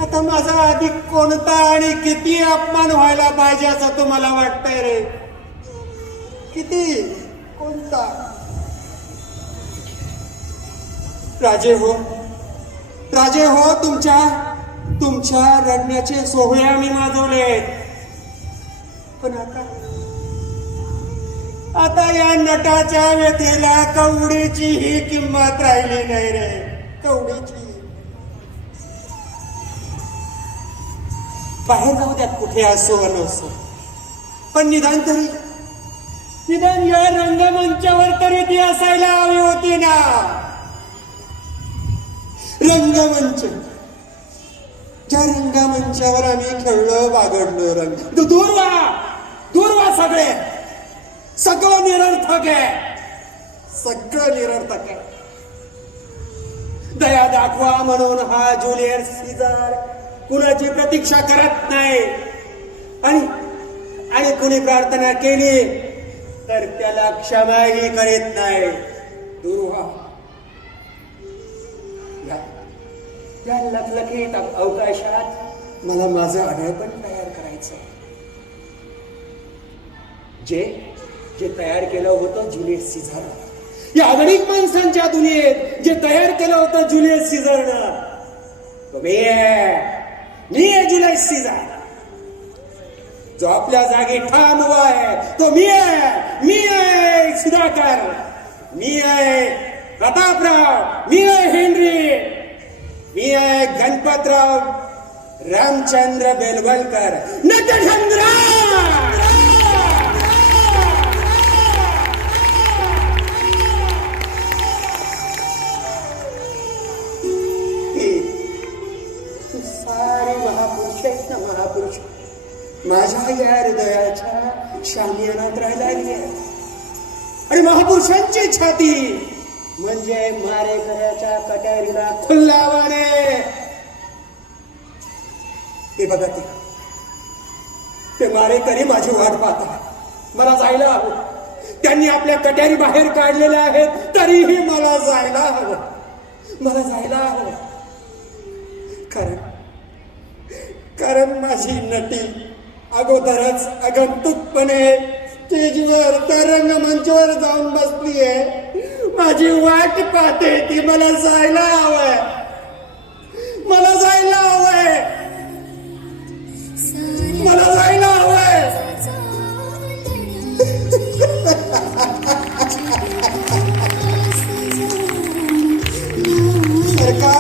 आता माझा अधिक कोणता आणि किती अपमान व्हायला पाहिजे असं तुम्हाला वाटतंय रे? किती? कोणता? राजे हो, तुमच्या रडण्याचे सोहळे आम्ही माजवले. पण आता या नटाच्या व्यथेला कवडीची ही किंमत राहिली नाही रे. कवडीची. बाहेर जाऊ द्यात कुठे असो नसो, पण निदान या रंगमंचावर तरी ती असायला हवी होती ना. रंगमंच, ज्या रंगमंचावर आम्ही खेळलो, बागडलो. दूर वा सगळं निरर्थक आहे. सगळं निरर्थक आहे. दया दाखवा म्हणून हा ज्युलियस सीझर कुणाची प्रतीक्षा करत नाही, आणि कुणी प्रार्थना केली तर त्याला क्षमाही करीत नाही. दूर या लखलखीत अवकाशात मला माझं अढळपण तयार करायचं. जे तयार केलं होतं ज्युलियस सीझर, या आधुनिक माणसांच्या दुनियेत जे तयार केलं होतं ज्युलियस सीझरनं, तो मी आहे ज्युलियस सीझर. जो आपल्या जागी ठाम उभा आहे तो मी आहे सुधाकर, मी आहे प्रतापराव, मी आहे हेनरी, मी आहे गणपतराव रामचंद्र बेलवलकर नटचंद्र. सारे महापुरुष माझ्या या हृदयाच्या शामियानात राहिलेली आहे. आणि महापुरुषांची छाती म्हणजे मारेकऱ्याच्या कटारीला खुल्लावाने. ते बघा, ते मारेकरी माझी वाट पाहतात. मला जायला हवं. त्यांनी आपल्या कटारी बाहेर काढलेल्या आहेत, तरीही मला जायला हवं. कारण माझी नटी अगोदरच आगंतुकपणे स्टेजवर तर रंगमंचावर जाऊन बसली आहे. माझी वाट पाहते ती. मला जायला हवंय. सरकार